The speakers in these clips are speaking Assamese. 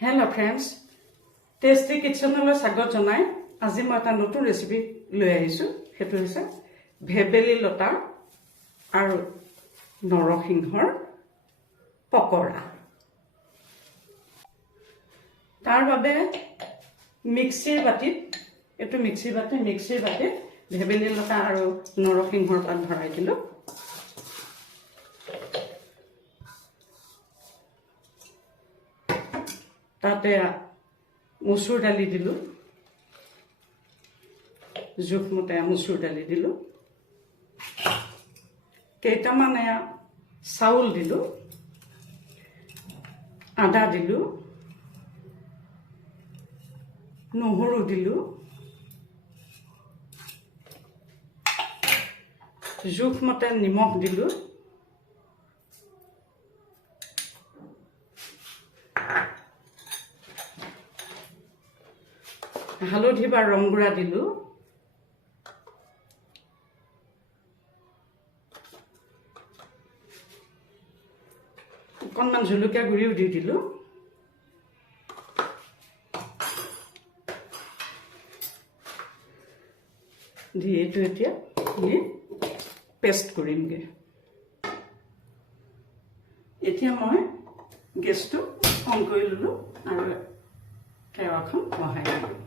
Hello friends, Tasty Kitchenলৈ স্বাগত জনাই আজি মই এটা নতুন ৰেচিপি লৈ আহিছো হেতু হৈছে ভেবেলি লতা আৰু নৰসিংহৰ পকৰা তাৰ বাবে মিক্সিৰ বাটিত ভেবেলি লতা আৰু নৰসিংহৰ পাত ভৰাই দিলো তাতে মসুৰ দালি দিলো জুখমতে মসুৰ দালি দিলো কেইটামান চাউল দিলো আদা দিলো নহৰু দিলো জুখমতে নিমখ দিলো হালধি বা ৰং গুড়া দিলো অকণমান জলকীয়া গুড়িও দি দিলো দি এইটো এতিয়া পেষ্ট কৰিমগে এতিয়া মই গেছটো অন কৰি ললো আৰু কেৰাখন বহাই দিলো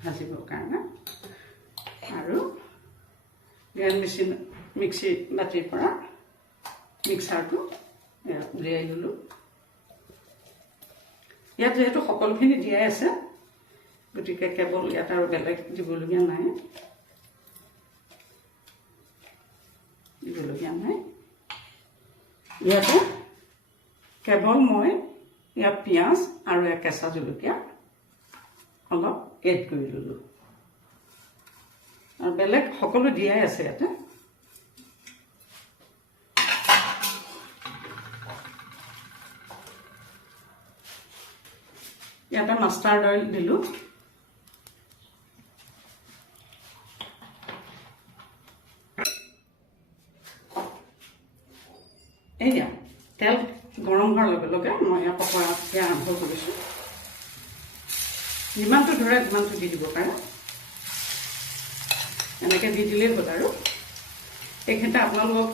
ভাজিবৰ কাৰণে আৰু মিক্সি বাটিৰ পৰা মিক্সাৰটো উলিয়াই ললো ইয়াত যেহেতু সকলোখিনি দিয়াই আছে গতিকে কেৱল ইয়াত আৰু বেলেগ দিবলগীয়া নাই ইয়াতে কেৱল মই ইয়াত পিঁয়াজ আৰু কেঁচা জলকীয়া অলপ এড কৰি ললো আৰু বেলেগ সকলো দিয়াই আছে ইয়াতে ইয়াতে মাষ্টাৰ্ড অইল দিলো এয়া তেল গৰম হোৱাৰ লগে লগে মই পকৰা আৰম্ভ কৰিছো যিমানটো ধৰে সিমানটো দি দিব পাৰে এনেকৈ দি দিলেই হ'ল আৰু এইখিনিতে আপোনালোকক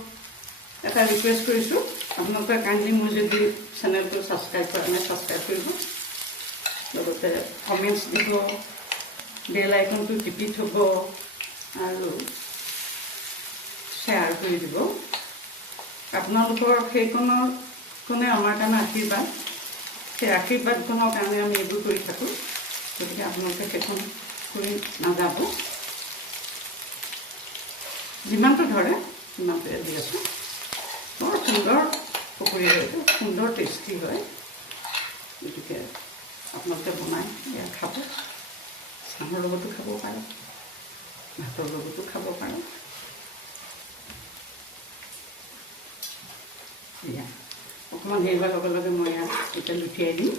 এটা ৰিকুৱেষ্ট কৰিছোঁ আপোনালোকে কাইণ্ডলি মোৰ যদি চেনেলটো ছাবস্ক্ৰাইব কৰা নাই ছাবস্ক্ৰাইব কৰিব লগতে কমেণ্টছ দিব বেল আইকনটো টিপি থ'ব আৰু শ্বেয়াৰ কৰি দিব আপোনালোকৰ সেইকণে আমাৰ কাৰণে আশীৰ্বাদ সেই আশীৰ্বাদখনৰ কাৰণে আমি এইবোৰ কৰি থাকোঁ গতিকে আপোনালোকে সেইখন কৰি নাযাব যিমানটো ধৰে সিমানটোৱে দি আছোঁ বৰ সুন্দৰ পকৰি হয় সুন্দৰ টেষ্টি হয় গতিকে আপোনালোকে বনাই এয়া খাব চাহৰ লগতো খাব পাৰে ভাতৰ লগতো খাব পাৰে এয়া অকণমান হেৰি হোৱাৰ লগে লগে মই ইয়াত এতিয়া লুটিয়াই দিম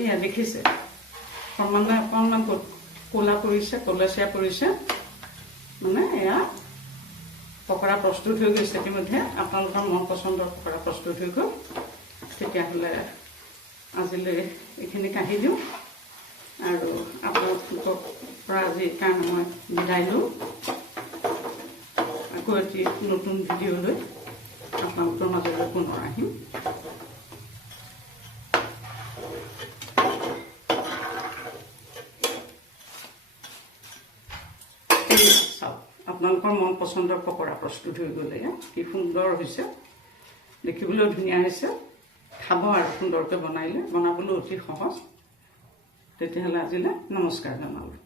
এয়া দেখিছে অকণমান ক'লা পৰিছে কলচীয়া পৰিছে মানে এয়া পকৰা প্ৰস্তুত হৈ গৈছে ইতিমধ্যে আপোনালোকৰ মন পচন্দৰ পকৰা প্ৰস্তুত হৈ গ'ল তেতিয়াহ'লে আজিলৈ এইখিনি কাঢ়ি দিওঁ আৰু আপোনালোকৰ পৰা আজিৰ কাৰণে মই বিদায় লওঁ আকৌ এটি নতুন ভিডিঅ' লৈ আপোনালোকৰ মাজলৈ পুনৰ আহিম আপোনালোকৰ মন পচন্দৰ পকৰা প্ৰস্তুত হৈ গ'লে কি সুন্দৰ হৈছে দেখিবলৈও ধুনীয়া হৈছে খাব আৰু সুন্দৰকৈ বনাবলৈ অতি সহজ তেতিয়াহ'লে আজিলৈ নমস্কাৰ জনালোঁ